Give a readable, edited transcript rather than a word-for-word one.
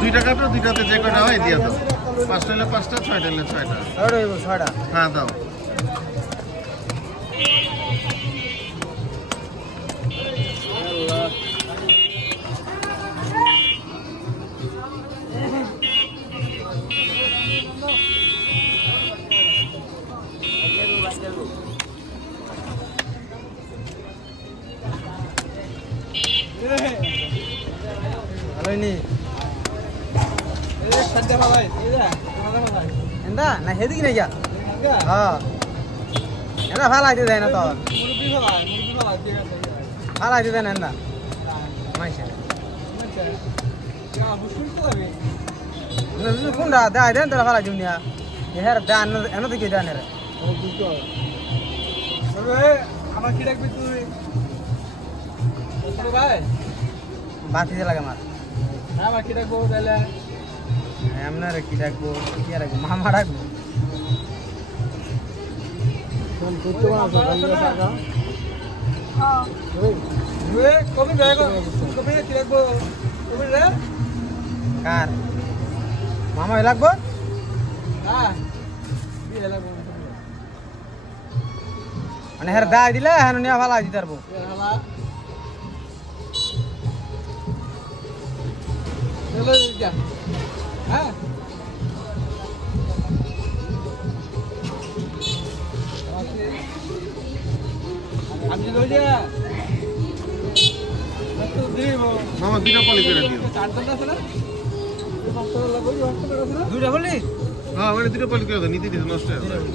দুইটা কাটো, দুইটাতে যে কটা হয় দিয়ে দাও। 5টা হলে 5টা, 6টা হলে 6টা। 6টা। হ্যাঁ দাও। হয়নি এন্দা না হেদিকে নাই যা হ্যাঁ এন্দা ফালাই দিয়ে দেয় না তো ফালাই দিয়ে দেয় না এন্দা মাইছে কোনটা দেয় দেন তোরা ফালাই দিমনিয়া হের দেন এনে দিকে দেন রে আমার কি রাখবি তুই ভাই বাতি দিয়ে লাগে আমার আমার কি রাখবো তাহলে আপনার কি রাখবো কি রাখবো মামা রাখবো কবি কবি কি রাখবো কবি রে কার মামা লাগবো হ্যাঁ মানে হের দায় দিলে হেন নিয়ে ভালো দিতে পারবো হ্যাঁ আমি মামা 2টা পলি করে দিও। দুইটা বললি হ্যাঁ, 2টা পলি করে দাও, নীতি নষ্ট হয়ে যাবে।